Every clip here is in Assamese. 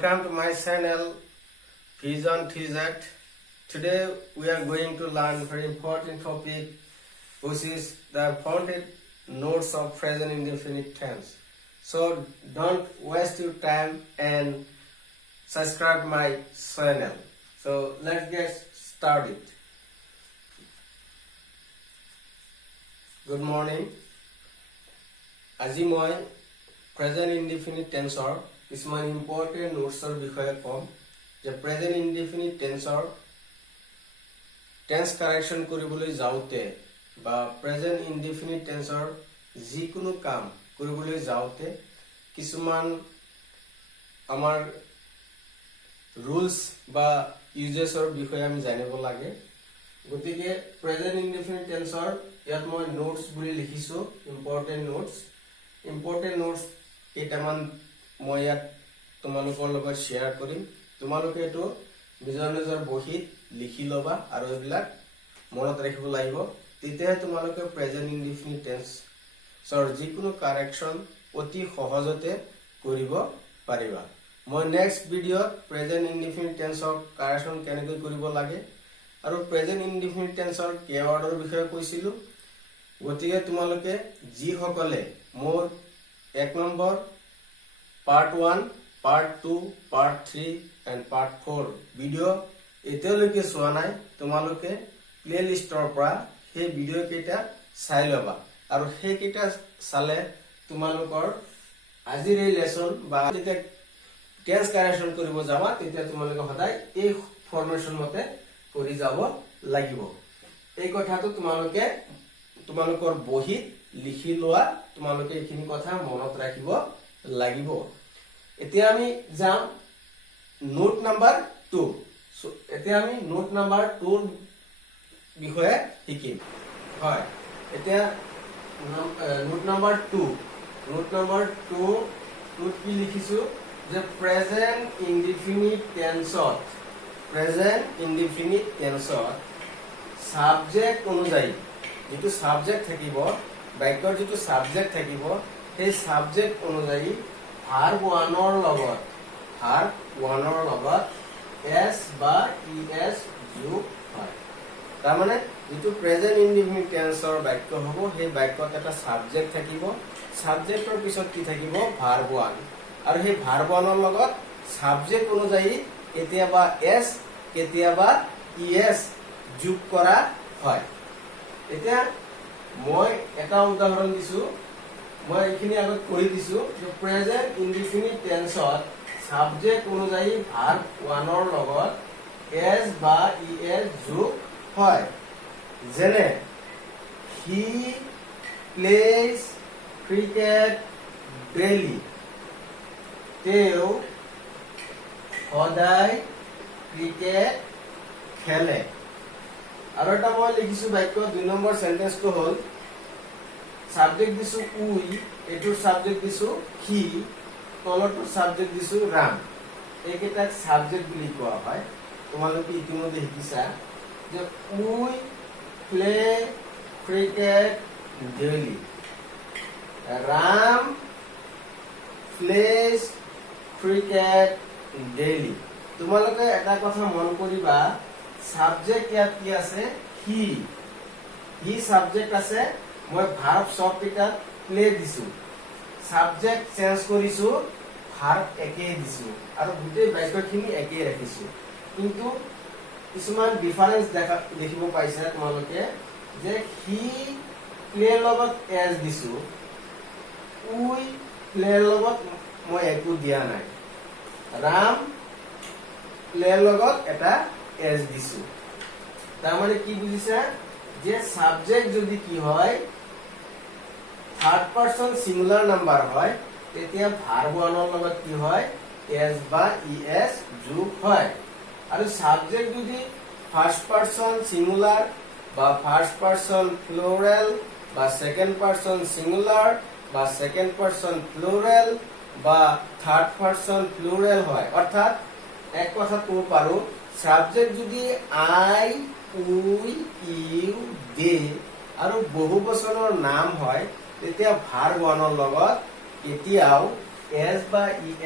Welcome to my channel Vision 3Z. Today we are going to learn very important topic, which is the founded notes of present indefinite tense. So don't waste your time and subscribe my channel. So let's get started. Good morning. আজি মই প্ৰেজেন্ট ইনডিফিনিট টেন্সৰ কিছুমান ইম্পৰ্টেন্ট নোটছৰ বিষয়ে কম যে প্ৰেজেন্ট ইনডিফিনিট টেন্সৰ টেন্স কাৰেকশ্যন কৰিবলৈ যাওঁতে বা প্ৰেজেন্ট ইনডিফিনিট টেন্সৰ যিকোনো কাম কৰিবলৈ যাওঁতে কিছুমান আমাৰ ৰুলছ বা ইউজেছৰ বিষয়ে আমি জানিব লাগে গতিকে প্ৰেজেন্ট ইনডিফিনিট টেন্সৰ ইয়াত মই নোটছ বুলি লিখিছো ইম্পৰ্টেন্ট নোটছ কেইটামান মই ইয়াত তোমালোকৰ লগত শ্বেয়াৰ কৰিম তোমালোকে এটো নিজৰ বহীত লিখি লবা আৰু এইবিলাক মনত ৰাখিব লাগিব তেতিয়া তোমালোকে প্ৰেজেন্ট ইনডিফিনিট টেন্সৰ যিকোনো কাৰেকশ্যন অতি সহজতে কৰিব পাৰিবা মই নেক্সট ভিডিঅ'ত প্ৰেজেন্ট ইনডিফিনিট টেন্সৰ কাৰেকশ্যন কেনেকৈ কৰিব লাগে আৰু প্ৰেজেন্ট ইনডিফিনিট টেন্সৰ কেৱাৰ্ডৰ বিষয়ে কৈছিলো গতিকে তোমালোকে যি সকলে মোৰ 1 number part 1 part 2 part 3 and part 4 video' এতিয়ালৈকে চোৱা নাই তোমালোকে প্লেলিষ্টৰ পৰা সেই ভিডিঅ' কেইটা চাই লবা আৰু সেই কেইটা চালে তোমালোকৰ আজিৰ এই লেসন বা যেতিয়া টেন্স কাৰেকশ্যন কৰিব যাবা তেতিয়া তোমালোকে সদায় এই ফৰ্মেশন মতে কৰি যাব লাগিব এই কথাটো তোমালোকৰ বহীত লিখি লোৱা তোমালোকে এইখিনি কথা মনত ৰাখিব লাগিব এতিয়া আমি যাম নোট নাম্বাৰ 2 সো এতিয়া আমি নোট নাম্বাৰ 2 বিষয়ে শিকিম হয় এতিয়া নোট নাম্বাৰ 2 টোত কি লিখিছো যে প্ৰেজেন্ট ইনডিফিনিট টেন্সত সাবজেক্ট অনুযায়ী যেটো সাবজেক্ট থাকিব বাক্যৰ যেটো সাবজেক্ট থাকিব সেই সাবজেক্ট অনুযায়ী ভাৰ্ব 1ৰ লগত s বা es যোগ হয় তাৰ মানে যেটো প্ৰেজেন্ট ইনডিফিনিট টেন্সৰ বাক্য হ'ব সেই বাক্যত এটা সাবজেক্ট থাকিব সাবজেক্টৰ পিছত কি থাকিব ভাৰ্ব 1 আৰু সেই ভাৰ্ব 1ৰ লগত সাবজেক্ট অনুযায়ী কেতিয়াবা s কেতিয়াবা es যোগ কৰা হয় এতিয়া মই এটা উদাহৰণ দিছো মই এইখিনি আগত কৈ দিছো যে প্ৰেজেন্ট ইনডিফিনিট টেন্সত সাবজেক্ট অনুযায়ী ভাৰ্ব 1ৰ লগত s বা es যোগ হয় যেনে he plays cricket daily তেওঁ সদায় ক্ৰিকেট খেলে আৰু এটা মই লিখিছো বাক্য 2 নম্বৰ সেন্টেন্সটো হল সাবজেক্ট দিছো উই এটোৰ সাবজেক্ট দিছো হি তলটোৰ সাবজেক্ট দিছো ৰাম এইকেইটাক সাবজেক্ট বুলি কোৱা হয় তোমালোকে ইতিমধ্যে শিকিছা যে we play cricket daily Ram plays cricket daily তোমালোকে এটা কথা মন কৰিবা সাবজেক্ট ইয়াত কি আছে হি সাবজেক্ট আছে মই ভাৰ্ব সব কেইটা প্লে দিছো সাবজেক্ট চেঞ্জ কৰিছো ভাৰ্ব একেই দিছো আৰু গোটেই বাক্যখিনি একেই ৰাখিছো কিন্তু কিছুমান ডিফাৰেন্স দেখিব পাইছা তোমালোকে যে হি প্লে লগত এস দিছো উই প্লে লগত মই একো দিয়া নাই ৰাম প্লে লগত এটা এস দিছো তাৰ মানে কি বুজিছা যে সাবজেক্ট যদি কি হয় থাৰ্ড পাৰসন সিঙ্গুলাৰ নাম্বাৰ হয় তেতিয়া ভাৰ্ব 1ৰ লগত কি হয় s বা es যোগ হয় আৰু সাবজেক্ট যদি ফার্স্ট পারসন সিঙ্গুলার বা ফার্স্ট পারসন প্লুরাল বা সেকেন্ড পারসন সিঙ্গুলার বা সেকেন্ড পারসন প্লুরাল বা থার্ড পারসন প্লুরাল হয় অর্থাৎ এক কথা কব পাৰো সাবজেক্ট যদি আই উই ইউ দে আৰু বহুবচনৰ নাম হয় তেতিয়া ভাৰ্ব 1ৰ লগত এতিয়াও s বা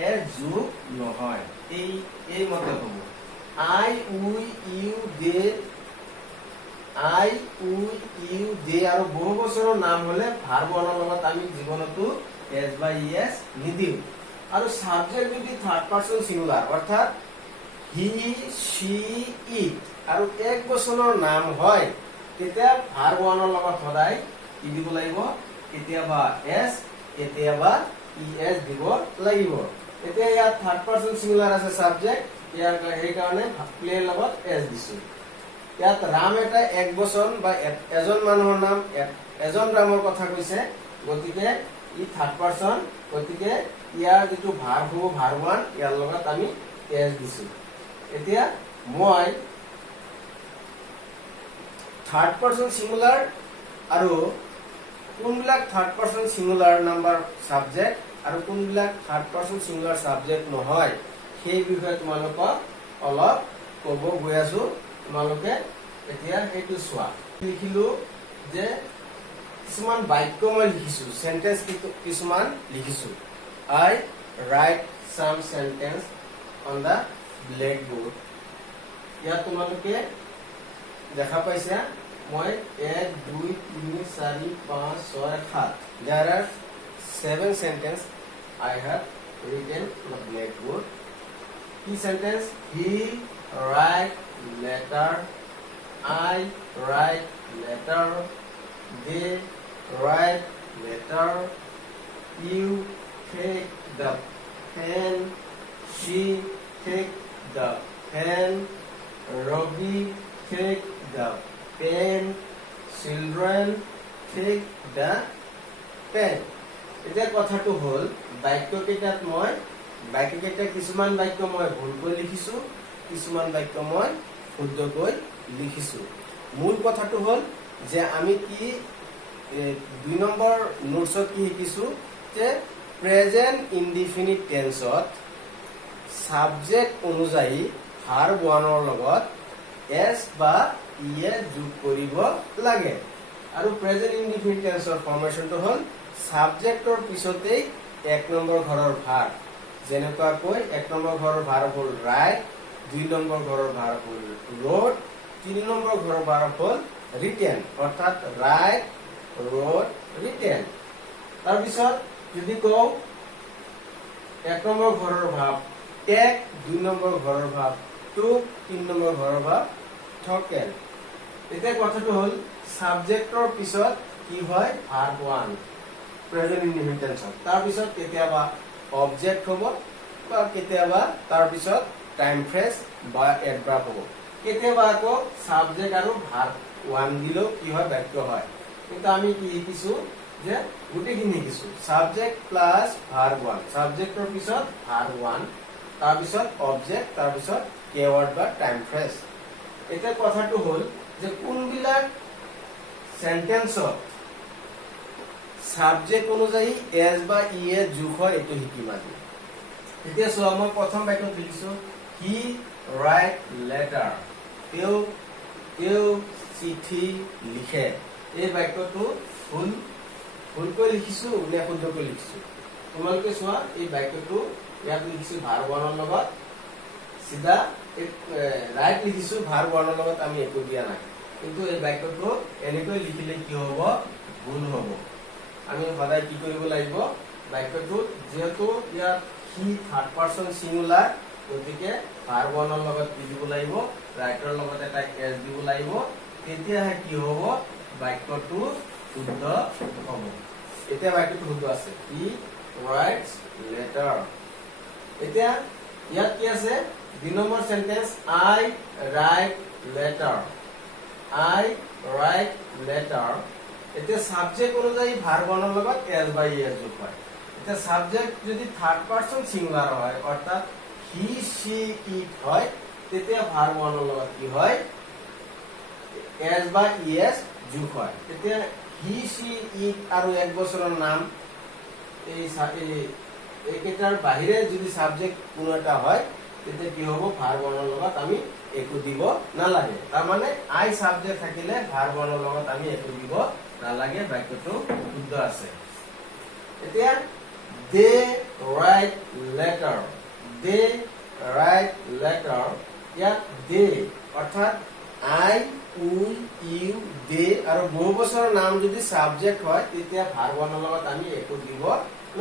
es যোগ নহয় এই মতে হ'ব আই উই ইউ দে আই উই ইউ দে আৰু বহু বছৰৰ নাম হলে ভাৰ্ব ওৱানৰ লগত আমি জীৱনতো এছ বা ইএছ নিদিওঁ আৰু সাবজেক্ট যদি থাৰ্ড পাৰসন সিঙ্গুলাৰ অৰ্থাৎ হি সি ইট আৰু এক বছৰৰ নাম হয় তেতিয়া ভাৰ্ব ওৱানৰ লগত সদায় কি দিব লাগিব কেতিয়াবা এছ কেতিয়াবা ইএছ দিব লাগিব এতিয়া ইয়াত থাৰ্ড পাৰসন সিঙ্গুলাৰ আছে সাবজেক্ট ইয়াৰ কাৰণে প্লেৰ লগত এছ দিছো ইয়াত ৰাম এটা এক বছৰ বা এজন মানুহৰ নাম এজন ৰামৰ কথা কৈছে গতিকে ই থাৰ্ড পাৰসন গতিকে ইয়াৰ যেটো ভাৰ্ব হ'ব ভাৰ্ব ওৱান ইয়াৰ লগত আমি এছ দিছো এতিয়া মই থাৰ্ড পাৰসন সিঙ্গুলাৰ আৰু কোনবিলাক third person singular number subject আৰু কোনবিলাক থাৰ্ড পাৰসন সিঙ্গুলার সাবজেক্ট নহয় সেই বিষয়ে তোমালোকক অলপ ক'ব গৈ আছো তোমালোকে এতিয়া সেইটো চোৱা লিখিলো যে কিছুমান বাক্য মই লিখিছো সেন্টেন্স কিছুমান লিখিছো I write some sentence on the blackboard ইয়াত তোমালোকে দেখা পাইছা মই 1 2 3 4 5 6 7 there are 7 sentences I have written on the blackboard key sentence he write letter I write letter they write letter you take the pen she take the pen Robbie take the pen children take the pen এতিয়া কথাটো হল বাক্য কেইটাত মই বাক্য কেইটা কিছুমান বাক্য মই ভুলকৈ লিখিছো কিছুমান বাক্য মই শুদ্ধকৈ লিখিছো মূল কথাটো হল যে আমি কি 2 নম্বৰ নোটছত কি শিকিছো যে প্ৰেজেন্ট ইনডিফিনিট টেন্সত সাবজেক্ট অনুযায়ী ভাৰ্ব ওৱানৰ লগত এছ বা ইএ যোগ কৰিব লাগে আৰু প্ৰেজেন্ট ইনডিফিনিট টেন্সৰ ফৰ্মেশনটো হল সাবজেক্টৰ পিছতেই 1 নম্বৰ ঘৰৰ ভাৰ্ব যেনেকৈ 1 নম্বৰ ঘৰৰ ভাৰ্ব হল ৰাইট 2 নম্বৰ ঘৰৰ ভাৰ্ব হল ৰোড 3 নম্বৰ ঘৰৰ ভাৰ্ব হল ৰিটেন অৰ্থাৎ ৰাইট ৰোড ৰিটেন তাৰ পিছত যদি কও 1 নম্বৰ ঘৰৰ ভাৰ্ব টেক 2 নম্বৰ ঘৰৰ ভাৰ্ব টু 3 নম্বৰ ঘৰৰ ভাৰ্ব ঠকেন এতিয়া কথাটো হল সাবজেক্টৰ পিছত কি হয় ভাৰ্ব ওৱান প্ৰেজেন্ট ইনডিফিনিট টেন্সত তাৰ পিছত কেতিয়াবা অবজেক্ট হ'ব বা কেতিয়াবা তাৰ পিছত টাইম ফ্ৰেজ বা এডভাৰ্ব হ'ব কেতিয়াবা আকৌ সাবজেক্ট আৰু ভাৰ্ব ওৱান দিলেও কি হয় বাক্য হয় কিন্তু আমি কি শিকিছো যে গুটেখিনি শিকিছো সাবজেক্ট প্লাস ভাৰ্ব ওৱান সাবজেক্টৰ পিছত ভাৰ্ব ওৱান তাৰ পিছত অবজেক্ট তাৰ পিছত কেৱৰ্ড বা টাইম ফ্ৰেজ এতিয়া কথাটো হল যে কোনবিলাক সেন্টেন্সত সাবজেক্ট অনুযায়ী এস বা ইএ যোগ হয় এটো শিকিম আজি এতিয়া চোৱা মই প্ৰথম বাক্যত লিখিছো হি ৰাইট লেটাৰ তেওঁ চিঠি লিখে এই বাক্যটো ভুলকৈ লিখিছো নে শুদ্ধকৈ লিখিছো তোমালোকে চোৱা এই বাক্যটো ইয়াত লিখিছো ভাৰ্ব ওৱানৰ লগত সিধা ৰাইট লিখিছো ভাৰ্ব ওৱানৰ লগত আমি একো দিয়া নাই কিন্তু এই বাক্যটো এনেকৈ লিখিলে কি হ'ব ভুল হ'ব আমি সদায় কি কৰিব লাগিব বাক্যটো যেহেতু ইয়াত হি থাৰ্ড পাৰসন সিঙ্গুলাৰ গতিকে ভাৰ্ব ওৱানৰ লগত কি দিব লাগিব ৰাইটৰ লগত এটা এছ দিব লাগিব তেতিয়াহে কি হ'ব বাক্যটো শুদ্ধ হ'ব এতিয়া বাক্যটো শুদ্ধ আছে হি ৰাইটস লেটাৰ এতিয়া ইয়াত কি আছে 2 number sentence I right letter I write letter এতিয়া সাবজেক্ট অনুযায়ী ভাৰ্ব ওৱানৰ লগত এস বা ইএস যোগ হয় এতিয়া সাবজেক্ট যদি থাৰ্ড পাৰসন সিঙ্গুলাৰ হয় অৰ্থাৎ হি সি ইট হয় তেতিয়া ভাৰ্ব ওৱানৰ লগত কি হয় এস বা ইএস যোগ হয় তেতিয়া হি সি ইট আৰু এক বছৰৰ নাম এই কেইটাৰ বাহিৰে যদি সাবজেক্ট কোনো এটা হয় তেতিয়া কি হ'ব ভাৰ্ব ওৱানৰ লগত আমি একো দিব নালাগে তাৰ মানে আই সাবজেক্ট থাকিলে ভাৰ্ব ওৱানৰ লগত আমি একো দিব নালাগে বাক্যটো শুদ্ধ আছে এতিয়া they write letter they right letter ইয়াত দে অৰ্থাৎ আই উই ইউ দে আৰু বহু বছৰৰ নাম যদি সাবজেক্ট হয় তেতিয়া ভাৰ্ব ৰ লগত আমি একো দিব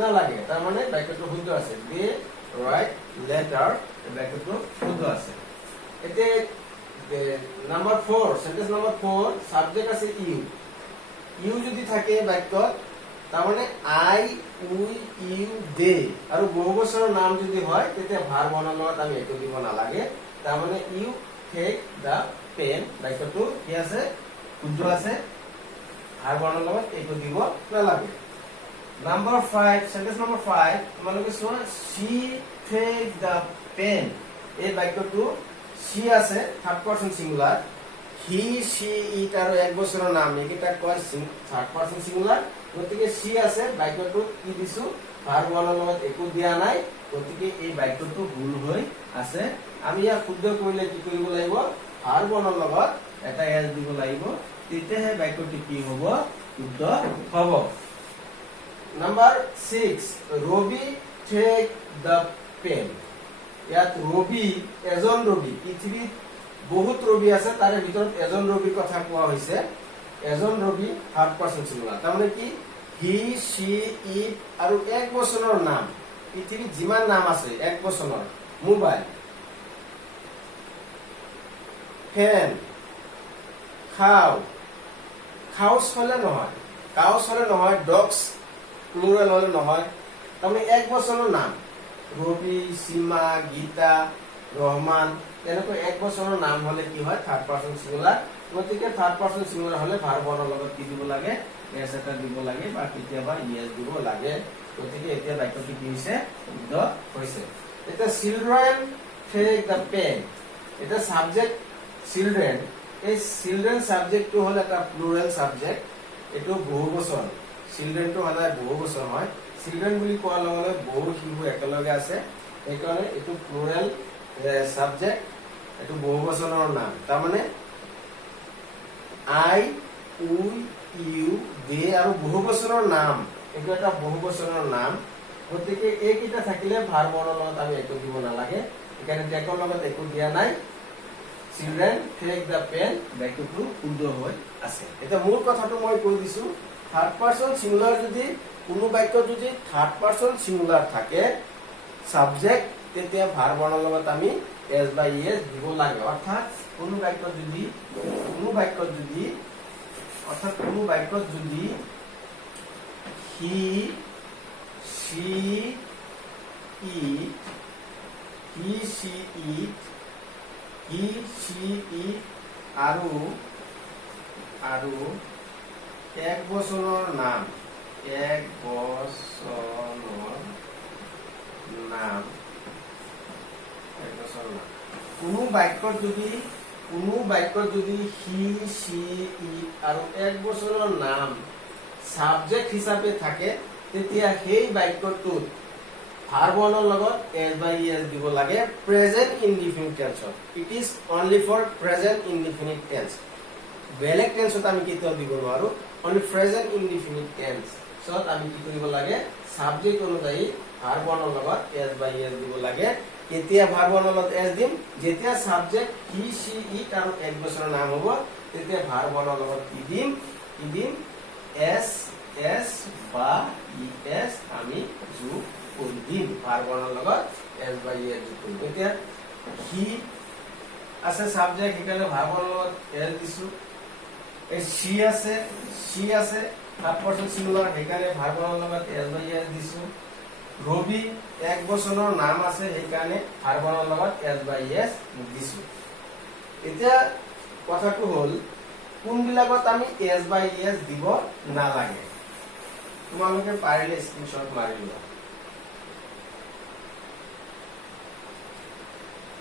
নালাগে তাৰ মানে বাক্যটো শুদ্ধ আছে দে right letter বাক্যটো শুদ্ধ আছে এতে নাম্বার 4 সেন্টেন্স নাম্বার 4 সাবজেক্ট আছে ইউ ইউ যদি থাকে বাক্যত তাৰ মানে আই উই ইউ দে আৰু বহু বছৰৰ নাম যদি হয় তেতিয়া ভাৰ্ব ৰ লগত আমি একো দিব নালাগে তাৰ মানে ইউ টেক দা পেন বাক্যটো কি আছে শুদ্ধ আছে ভাৰ্ব ৰ লগত একো দিব নালাগে নাম্বাৰ 5 সেন্টেন্স নাম্বাৰ 5 তোমালোকে চোৱা she take the pen এই বাক্যটো she আছে third person singular he she it আৰু এক বছৰৰ নাম এইটা কয় থাৰ্ড পাৰসন সিঙ্গুলাৰ গতিকে she আছে বাক্যটো কি দিছো ভাৰ্ব ৰ লগত একো দিয়া নাই গতিকে এই বাক্যটো ভুল হৈ আছে আমি ইয়াক শুদ্ধ কৰিলে কি কৰিব লাগিব ভাৰ্ব ৰ লগত এটা এল দিব লাগিব তেতিয়াহে বাক্যটো কি হ'ব শুদ্ধ হ'ব number 6 Rabi take the pen ইয়াত ৰবি এজন ৰবি পৃথিৱীত বহুত ৰবি আছে তাৰে ভিতৰত এজন ৰবিৰ কথা কোৱা হৈছে এজন ৰবি থাৰ্ড পাৰসন সিঙ্গুলাৰ তাৰ মানে কি হি she it আৰু এক বছৰৰ নাম পৃথিৱীত যিমান নাম আছে এক বছৰৰ মোবাইল ফেন খাও খাউস হলে নহয় কাউস হলে নহয় ডগস প্লুরাল হলে নহয় তাৰমানে এক বছৰৰ নাম ৰবি সীমা গীতা ৰহমান এনেকৈ এক বছৰৰ নাম হলে কি হয় থাৰ্ড পাৰসন সিঙ্গুলাৰ গতিকে থাৰ্ড পাৰসন সিঙ্গুলাৰ হলে ভাৰ্ব ৰ লগত কি দিব লাগে এস এটা দিব লাগে বা কেতিয়াবা ইএস দিব লাগে গতিকে এতিয়া বাক্যটো কি হৈছে শুদ্ধ হৈছে এটা চিলড্ৰেন টেক দা পেন এটা সাবজেক্ট চিলড্ৰেন এই চিলড্ৰেন সাবজেক্টটো হল এটা প্লুৰাল সাবজেক্ট এটো বহু বছৰ চিলড্ৰেনটো হলে বহু বছৰ হয় চিলড্ৰেন বুলি কোৱাৰ লগে বহু শিশু একেলগে আছে এইকাৰণে এটো প্লুৰাল সাবজেক্ট এটো বহু বছৰৰ নাম তাৰ মানে আই উই ইউ দে আৰু বহু বছৰৰ নাম এটো এটা বহু বছৰৰ নাম গতিকে এইকেইটা থাকিলে ভাৰ্ব ৰ লগত আমি একো দিব নালাগে এখানে টেকৰ লগত একো দিয়া নাই চিলড্ৰেন টেক দা পেন বাক্যটো শুদ্ধ হৈ আছে এটা মূল কথাটো মই কৈ দিছো থাৰ্ড পাৰসন সিঙ্গুলাৰ যদি কোনো বাক্য যদি থাৰ্ড পাৰসন সিঙ্গুলাৰ থাকে সাবজেক্ট তেতিয়া ভাৰ্ব ৰ লগত আমি এস বা ইএস দিব লাগে অৰ্থাৎ কোনো বাক্য যদি হি she it he she it আৰু এক বছৰৰ নাম কোনো বাক্যত যদি হি she it আৰু এক বছৰৰ নাম সাবজেক্ট হিচাপে থাকে তেতিয়া সেই বাক্যটোত ভাৰ্ব ৰ লগত এস বা ইএস দিব লাগে প্ৰেজেন্ট ইনডিফিনিট টেন্সত it is only for present indefinite tense বেলেগ টেন্সত আমি কেতিয়াও দিব নোৱাৰো অনলি প্ৰেজেন্ট ইনডিফিনিট টেন্সত আমি কি কৰিব লাগে সাবজেক্ট অনুযায়ী ভাৰ্ব ৰ লগত এস বা ইএস দিব লাগে কেতিয়া ভাৰ্ব ৰ লগত এস দিম যেতিয়া সাবজেক্ট হি she it আৰু এক বছৰৰ নাম হ'ব তেতিয়া ভাৰ্ব ৰ লগত কি দিম এস বা ইএস আমি যোগ কৰি দিম ভাৰ্ব ৰ লগত এস বা ইএস যোগ কৰিম এতিয়া হি আছে সাবজেক্ট সেইকাৰণে ভাৰ্ব ৰ লগত এস দিছো এই she আছে থাৰ্ড পাৰসন সিঙ্গুলাৰ সেইকাৰণে ভাৰ্ব ৰ লগত এস বা ইএস দিছো ৰবি এক বছৰৰ নাম আছে সেইকাৰণে ভাৰ্ব ৰ লগত এস বা ইএস দিছো এতিয়া কথাটো হল কোনবিলাকত আমি এস বা ইএস দিব নালাগে তোমালোকে পাৰিলে স্ক্ৰিনশ্বট মাৰি লোৱা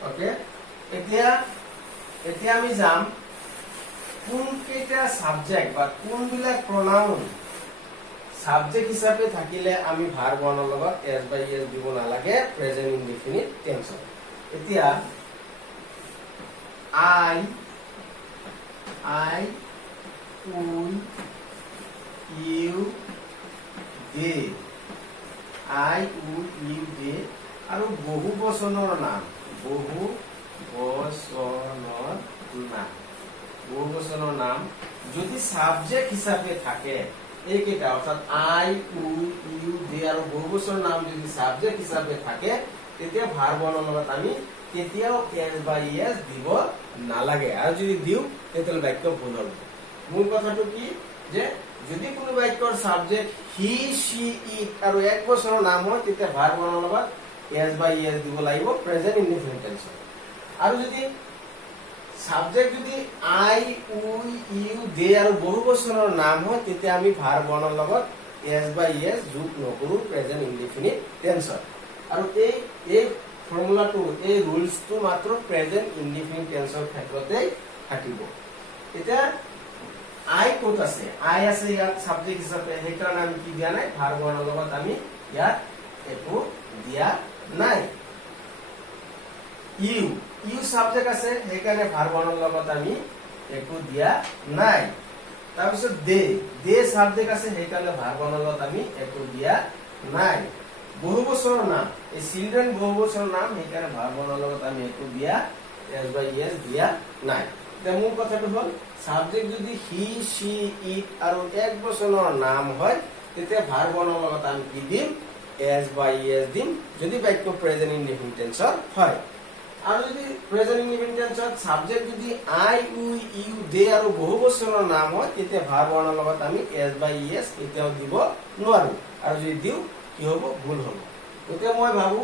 ওকে এতিয়া আমি যাম কোনকেইটা সাবজেক্ট বা কোনবিলাক প্ৰনাউন সাবজেক্ট হিচাপে থাকিলে আমি ভাৰ্ব ৰ লগত এস বা ইএস দিব নালাগে প্ৰেজেন্ট ইনডিফিনিট টেন্সত এতিয়া আই উই ইউ দে আই উই ইউ দে আৰু বহু বচনৰ নাম বহু বচনৰ নাম। বহু বচনৰ নাম যদি সাবজেক্ট হিচাপে থাকে এইকেইটা অৰ্থাৎ আই, উ, ইউ, দে আৰু বহু বচনৰ নাম যদি সাবজেক্ট হিচাপে থাকে তেতিয়া ভাৰ্বনৰ লগত আমি কেতিয়াও এছ বা ইএছ দিব নালাগে, আৰু যদি দিওঁ তেতিয়াহ'লে বাক্য ভুল হ'ব। মূল কথাটো কি যে যদি কোনো বাক্যৰ সাবজেক্ট হি, সি, ইট আৰু এক বচনৰ নাম হয় তেতিয়া ভাৰ্বনৰ লগত এছ বা ইএছ দিব লাগিব প্ৰেজেন্ট ইনডিফিনিট টেন্সত। আৰু যদি সাবজেক্ট যদি আই, উ, ইউ, দে আৰু বহু বচনৰ নাম হয় তেতিয়া আমি ভাৰ্বনৰ লগত এছ বা ইএছ যোগ নকৰো প্ৰেজেন্ট ইনডিফিনিট টেন্সত। আৰু এই ফৰ্মুলাটো, এই ৰুলছটো মাত্ৰ প্ৰেজেন্ট ইনডিফিনিট টেন্সৰ ক্ষেত্ৰতেই থাকিব। এতিয়া আই ক'ত আছে? আই আছে ইয়াত সাবজেক্ট হিচাপে, সেইকাৰণে আমি কি দিয়া নাই, ভাৰ্বনৰ লগত আমি ইয়াত একো দিয়া নাই। ইউ, ইউ সাবজেক্ট আছে সেইকাৰণে ভাৰ্বনৰ লগত আমি একো দিয়া নাই। তাৰপিছত দে, দে সাবজেক্ট আছে সেইকাৰণে ভাৰ্বনৰ লগত আমি একো দিয়া নাই। বহু বচনৰ নাম, এই চিলড্ৰেন বহু বচনৰ নাম সেইকাৰণে ভাৰ্বনৰ লগত আমি একো দিয়া এছ বা ইএছ দিয়া নাই। এতিয়া মূল কথাটো হ'ল সাবজেক্ট যদি হি, সি, ইট আৰু এক বচনৰ নাম হয় তেতিয়া ভাৰ্বনৰ লগত আমি কি দিম, এছ বা ইএছ দিম যদি বাক্য প্ৰেজেন্ট ইনডিফিনিট টেন্সৰ হয়। আৰু যদি প্ৰেজেন্ট ইনডিফিনিট টেন্সত সাবজেক্ট যদি আই, উ, ইউ, দে আৰু বহু বচনৰ নাম হয় তেতিয়া ভাৰ্বনৰ লগত আমি এছ বা ইএছ কেতিয়াও দিব নোৱাৰো, আৰু যদি দিওঁ কি হ'ব, ভুল হ'ব। গতিকে মই ভাবো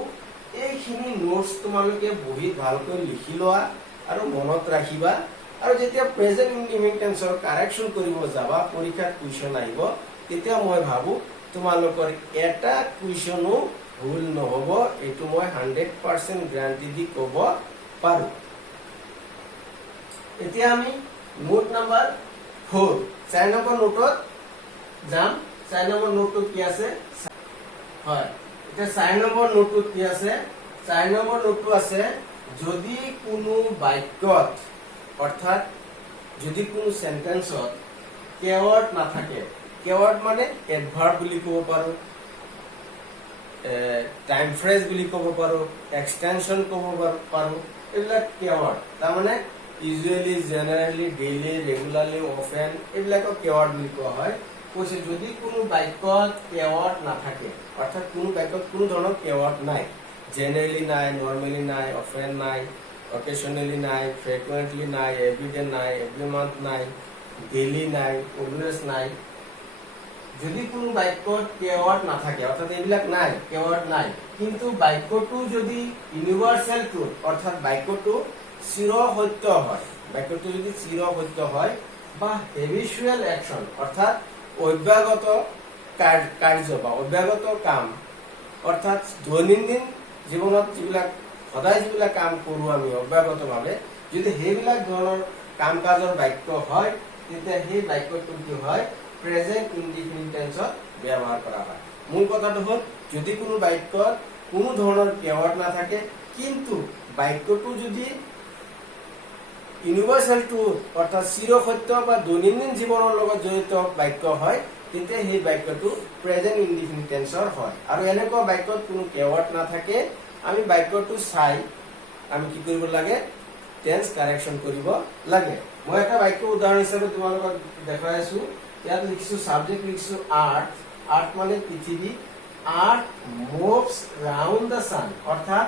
এইখিনি নোটছ তোমালোকে বহীত ভালকৈ লিখি লোৱা আৰু মনত ৰাখিবা, আৰু যেতিয়া প্ৰেজেন্ট ইনডিফিনিট টেন্সৰ কাৰেকশ্যন কৰিব যাবা, পৰীক্ষাত কুৱেশ্যন আহিব, তেতিয়া মই ভাবো তোমালোকৰ এটা কুৱেশ্যনো ভুল নহ'ব, এইটো মই 100% গ্যাৰান্টি দি ক'ব পাৰো। এতিয়া আমি নোট নাম্বাৰ 4 4 নম্বৰ নোটত যাম। 4 নম্বৰ নোটটো কি আছে? হয়, এতিয়া 4 নম্বৰ নোটটো কি আছে? 4 নম্বৰ নোটটো আছে যদি কোনো বাক্যত অৰ্থাৎ যদি কোনো সেন্টেন্সত কেৱৰ্ড নাথাকে, কেৱৰ্ড মানে এডভাৰ্ব বুলি ক'ব পাৰো, টাইম ফ্ৰেজ বুলি ক'ব পাৰো, এক্সটেনশন ক'ব পাৰো, এইবিলাক কেৱৰ্ড। তাৰমানে usually, generally, daily, regularly, often এইবিলাকক কেৱৰ্ড বুলি কোৱা হয়। কৈছে যদি কোনো বাক্যত কেৱৰ্ড নাথাকে অৰ্থাৎ কোনো বাক্যত কোনো ধৰণৰ কেৱৰ্ড নাই, জেনেৰেলি নাই, নৰ্মেলি নাই, অফেন নাই, অকেশনেলি নাই, ফ্ৰিকুৱেণ্টলি নাই, এভৰিডে নাই, এভৰি মান্থ নাই, ডেইলি নাই, অলৱেজ নাই, যদি কোনো বাক্যত কেৱৰ্ড নাথাকে অৰ্থাৎ এইবিলাক নাই, কেৱৰ্ড নাই, কিন্তু বাক্যটো যদি ইউনিভাৰ্চেল ট্ৰুথ অৰ্থাৎ বাক্যটো চিৰ সত্য হয়, বাক্যটো যদি চিৰ সত্য হয় বা হেবিচুৱেল একচন অৰ্থাৎ অভ্যাগত কাৰ্য বা অভ্যাগত কাম অৰ্থাৎ দৈনন্দিন জীৱনত যিবিলাক সদায় যিবিলাক কাম কৰো আমি অভ্যাগতভাৱে, যদি সেইবিলাক ধৰণৰ কাম কাজৰ বাক্য হয় তেতিয়া সেই বাক্যটো কি হয়, প্ৰেজেন্ট ইনডিফিনিট টেন্সত ব্যৱহাৰ কৰা হয়। মূল কথাটো হ'ল যদি কোনো বাক্যত কোনো ধৰণৰ কেৱৰ্ড নাথাকে কিন্তু বাক্যটো যদি ইউনিভাৰ্চেল ট্ৰুথ অৰ্থাৎ চিৰ সত্য বা দৈনন্দিন জীৱনৰ লগত জড়িত বাক্য হয় তেতিয়া সেই বাক্যটো প্ৰেজেন্ট ইনডিফিনিট টেন্সৰ হয়। আৰু এনেকুৱা বাক্যত কোনো কেৱৰ্ড নাথাকে আমি বাক্যটো চাই আমি কি কৰিব লাগে, টেন্স কাৰেকশ্যন কৰিব লাগে। মই এটা বাক্য উদাহৰণ হিচাপে তোমালোকক দেখাই আছো। ইয়াত লিখিছো সাবজেক্ট লিখিছো আৰ্থ, আৰ্থ মানে পৃথিৱী, আৰ্থ মুভছ ৰাউণ্ড দ্য সান অৰ্থাৎ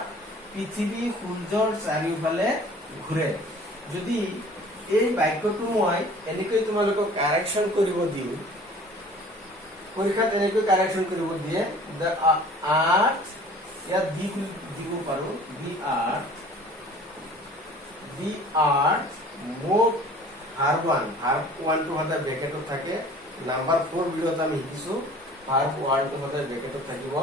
পৃথিৱী সূৰ্যৰ চাৰিওফালে ঘূৰে। যদি এই বাক্যটো মই এনেকৈ তোমালোকক কাৰেকশ্যন কৰিব দিওঁ, পৰীক্ষাত এনেকৈ কাৰেকশ্যন কৰিব দিয়ে, দ্য আৰ্থ ইয়াত দিব পাৰো, দি আৰ্থ মুভ ভাৰ্ব 1 টো সদায় ব্ৰেকেটত থাকে, নাম্বাৰ 4 ভিডিঅ'ত আমি শিকিছো ভাৰ্ব 1 টো সদায় ব্ৰেকেটত থাকিব।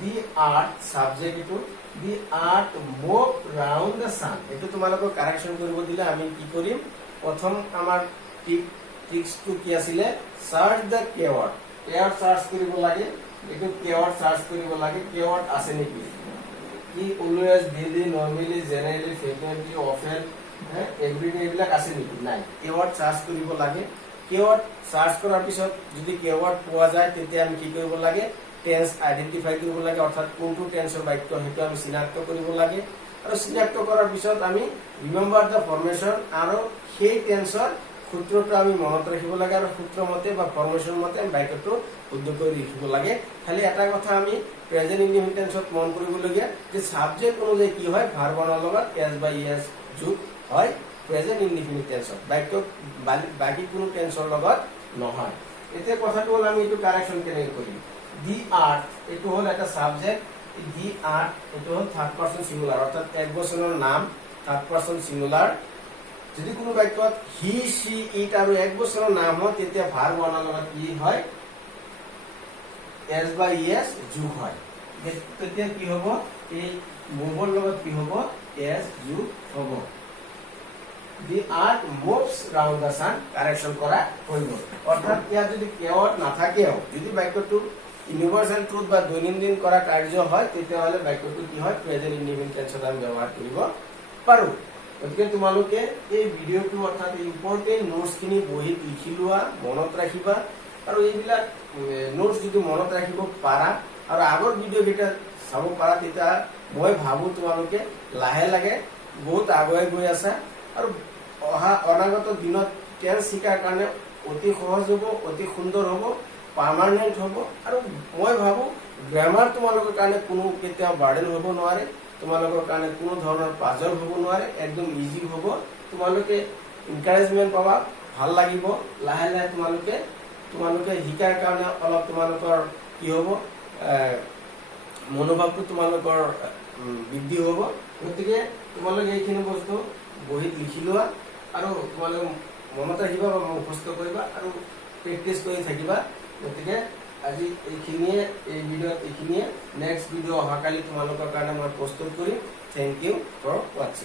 দি আৰ্থ সাবজেক্ট, এইটো দি আৰ্থ মুভ ৰাউণ্ড দ্য সান, এইটো তোমালোকক কাৰেকশ্যন কৰিব দিলে আমি কি কৰিম, প্ৰথম আমাৰ ট্ৰিক্সটো কি আছিলে, সাৰ্চ দ্য কেৱৰ্ড, কেৱৰ্ড সাৰ্চ কৰিব লাগে, এইটো কেৱৰ্ড সাৰ্চ কৰিব লাগে, কেৱৰ্ড আছে নেকি, কি always, daily, normally, generally, frequently, often, everyday এইবিলাক আছে নেকি, নাই, কেৱৰ্ড সাৰ্চ কৰিব লাগে। কেৱৰ্ড সাৰ্চ কৰাৰ পিছত যদি কেৱৰ্ড পোৱা যায় তেতিয়া আমি কি কৰিব লাগে, টেন্স আইডেন্টিফাই কৰিব লাগে অৰ্থাৎ কোনটো টেন্সৰ বাক্য সেইটো আমি চিনাক্ত কৰিব লাগে। আৰু চিনাক্ত কৰাৰ পিছত আমি ৰিমেম্বাৰ দ্য ফৰ্মেশ্যন আৰু সেই টেন্সৰ সূত্ৰটো আমি মনত ৰাখিব লাগে আৰু সূত্ৰ মতে বা ফৰ্মেশ্যন মতে বাক্যটো শুদ্ধকৈ লিখিব লাগে। খালি এটা কথা আমি প্ৰেজেন্ট ইনডিফিনিট টেন্সত মন কৰিবলগীয়া যে সাবজেক্ট অনুযায়ী কি হয় ভাৰ্বনৰ লগত এছ বা ইএছ যোগ হয় প্ৰেজেন্ট ইনডিফিনিট টেন্সত, বাক্য বাকি কোনো টেন্সৰ লগত নহয়। এতিয়া কথাটো হ'ল আমি এইটো কাৰেকশ্যন কেনেকৈ কৰিম। দি আৰ্ট এইটো হ'ল এটা সাবজেক্ট, দি আৰ্ট এইটো হ'ল থাৰ্ড পাৰ্চন সিঙ্গুলাৰ অৰ্থাৎ এক বচনৰ নাম থাৰ্ড পাৰ্চন সিঙ্গুলাৰ। যদি কোনো বাক্যত হি সি ইট আৰু এক বচনৰ নাম হয় তেতিয়া ভাৰ্ব বনাৰ লগত কি হয় এছ বা ইএছ যোগ হয়। তেতিয়া কি হ'ব এই মুভৰ লগত কি হ'ব এছ যোগ হ'ব। The earth moves round the sun correction কৰা হৈ গ'ল। অৰ্থাৎ ইয়াত যদি কেৱত নাথাকেও যদি বাক্যটো ইউনিভাৰ্চেল ট্ৰুথ বা দৈনন্দিন কৰা কাৰ্য হয় তেতিয়াহ'লে বাক্যটো কি হয় প্ৰেজেন্ট ইনডিফিনিট টেন্সত আমি ব্যৱহাৰ কৰিব পাৰোঁ। গতিকে তোমালোকে এই ভিডিঅ'টো অৰ্থাৎ ইম্পৰ্টেণ্ট নোটছখিনি বহীত লিখি লোৱা, মনত ৰাখিবা আৰু এইবিলাক নোটছ যদি মনত ৰাখিব পাৰা আৰু আগৰ ভিডিঅ'কেইটা চাব পাৰা তেতিয়া মই ভাবোঁ তোমালোকে লাহে লাহে বহুত আগুৱাই গৈ আছা আৰু অনাগত দিনত টেন্স শিকাৰ কাৰণে অতি সহজ হ'ব, অতি সুন্দৰ হ'ব, পাৰ্মানেণ্ট হ'ব আৰু মই ভাবোঁ গ্ৰামাৰ তোমালোকৰ কাৰণে কোনো কেতিয়াও বাৰ্ডেন হ'ব নোৱাৰে, তোমালোকৰ কাৰণে কোনো ধৰণৰ পাজল হ'ব নোৱাৰে, একদম ইজি হ'ব। তোমালোকে এনকাৰেজমেণ্ট পাবা, ভাল লাগিব, লাহে লাহে তোমালোকে শিকাৰ কাৰণে অলপ তোমালোকৰ কি হ'ব মনোভাৱটো তোমালোকৰ বৃদ্ধি হ'ব। গতিকে তোমালোকে এইখিনি বস্তু বহীত লিখি লোৱা আৰু তোমালোকে মনত ৰাখিবা বা মুখস্থ কৰিবা আৰু প্ৰেক্টিচ কৰি থাকিবা। গতিকে আজি এইখিনিয়ে এই ভিডিঅ'ত এইখিনিয়ে। নেক্সট ভিডিঅ' অহাকালি তোমালোকৰ কাৰণে মই প্ৰস্তুত কৰিম। থেংক ইউ ফৰ ৱাচিং।